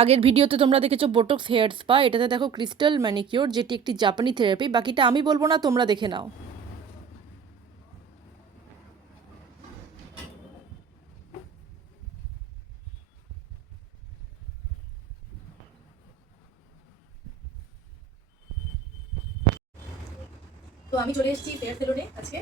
আগের ভিডিওতে তোমরা দেখেছো বোটক্স হেয়ার স্পা, এটাতে দেখো ক্রিস্টাল ম্যানিকিওর, যেটি একটি জাপানি থেরাপি। বাকিটা আমি বলবো না, তোমরা দেখে নাও। তো আমি চলে এসেছি ফেয়ার সেলুনে আজকে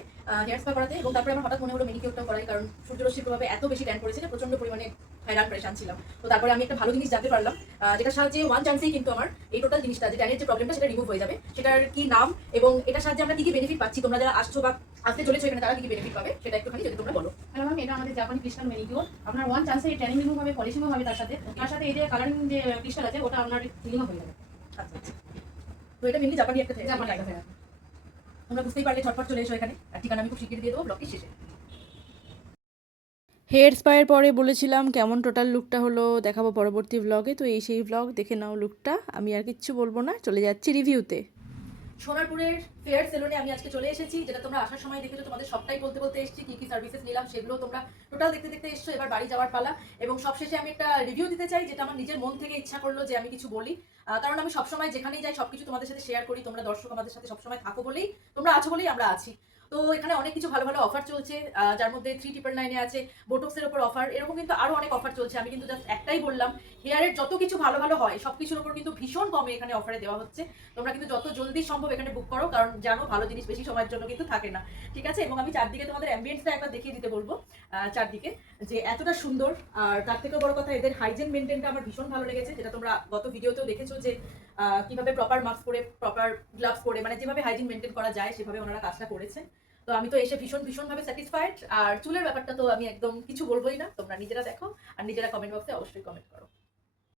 হেয়ার স্পা করাতে, এবং তারপরে আমার হঠাৎ মনে হলো মেনিকিউরটাও করাই, কারণ সূর্যরশ্মির প্রভাবে এত বেশি ট্যান পড়েছে যে প্রচন্ড পরিমাণে হয়রান পরেশান ছিলাম। তো তারপরে আমি একটা ভালো জিনিস জানতে পারলাম, যেটার সাহায্যে ওয়ান চান্সেই কিন্তু আমার এই টোটাল জিনিসটা, যে ট্যানের যে প্রবলেমটা, সেটা রিমুভ হয়ে যাবে। সেটার কি নাম এবং এটার সাহায্যে আমরা কি কি বেনিফিট পাচ্ছি, তোমরা যারা আসছো বা আসতে চলেছো এখানে, তারা কি কি বেনিফিট পাবে সেটা একটুখানি যদি তোমরা বলো। হ্যালো ম্যাম, এটা আমাদের জাপানি ক্রিস্টাল ম্যানিকিউর। আপনার ওয়ান চান্সে ট্যানিং রিমুভ হবে, পলিশিংও হবে, তার সাথে এই যে কালারিং যে ক্রিস্টাল আছে ওটা আপনার হিলিংও হয়ে যাবে। আচ্ছা আচ্ছা, তো এটা মেনলি জাপানি একটা জাপানি থেরাপি। একটা তোমরা বুঝতেই পারলে, ঝটপট চলে এসো এখানে, আর ঠিকানা আমি খুব শিগগিরই দিয়ে দেবো ব্লগের শেষে। হেয়ার স্পায়ের পরে বলেছিলাম কেমন টোটাল লুকটা হলো দেখাবো পরবর্তী ভ্লগে। তো এই সেই ভ্লগ, দেখে নাও লুকটা। আমি আর কিচ্ছু বলবো না, চলে যাচ্ছি রিভিউতে। সোনারপুরের ফেয়ার সেলুনে আমি আজকে চলে এসেছি, যেটা তোমরা আসার সময় দেখেছো। তোমাদের সবটাই বলতে বলতে এসেছি, কি কি সার্ভিসেস নিলাম সেগুলো তোমরা টোটাল দেখতে দেখতে এসছো। এবার বাড়ি যাওয়ার পালা, এবং সবশেষে আমি একটা রিভিউ দিতে চাই, যেটা আমার নিজের মন থেকে ইচ্ছা করলো যে আমি কিছু বলি। কারণ আমি সবসময় যেখানেই যাই সবকিছু তোমাদের সাথে শেয়ার করি, তোমরা দর্শক আমাদের সাথে সবসময় থাকো বলেই, তোমরা আছো বলেই আমরা আছি। তো এখানে অনেক কিছু ভালো ভালো অফার চলছে, যার মধ্যে 399 আছে, বোটক্সের ওপর অফার, এরকম কিন্তু আরো অনেক অফার চলছে। আমি কিন্তু জাস্ট একটাই বললাম, হেয়ারের যত কিছু ভালো ভালো হয় সবকিছুর উপর কিন্তু ভীষণ কমে এখানে অফারে দেওয়া হচ্ছে। তোমরা কিন্তু যত জলদি সম্ভব এখানে বুক করো, কারণ জানো ভালো জিনিস বেশি সময়ের জন্য কিন্তু থাকে না। ঠিক আছে, এবং আমি চারদিকে তোমাদের অ্যাম্বিয়েন্সটা একবার দেখিয়ে দিতে বলবো। চারদিকে যে এতটা সুন্দর, আর তার থেকেও বড় কথা, এদের হাইজিন মেনটেনটা আমার ভীষণ ভালো লেগেছে, যেটা তোমরা গত ভিডিওতেও দেখেছো যে কিভাবে প্রপার মাস্ক পরে, প্রপার গ্লাভস পরে, মানে যেভাবে হাইজিন মেনটেন করা যায় সেভাবে ওনারা কাজটা করেছেন। তো আমি তো এসে ভীষণ ভীষণ ভাবে স্যাটিসফাইড। আর চুলের ব্যাপারটা তো আমি একদম কিছু বলবোই না, তোমরা নিজেরা দেখো আর নিজেরা কমেন্ট বক্সে অবশ্যই কমেন্ট করো।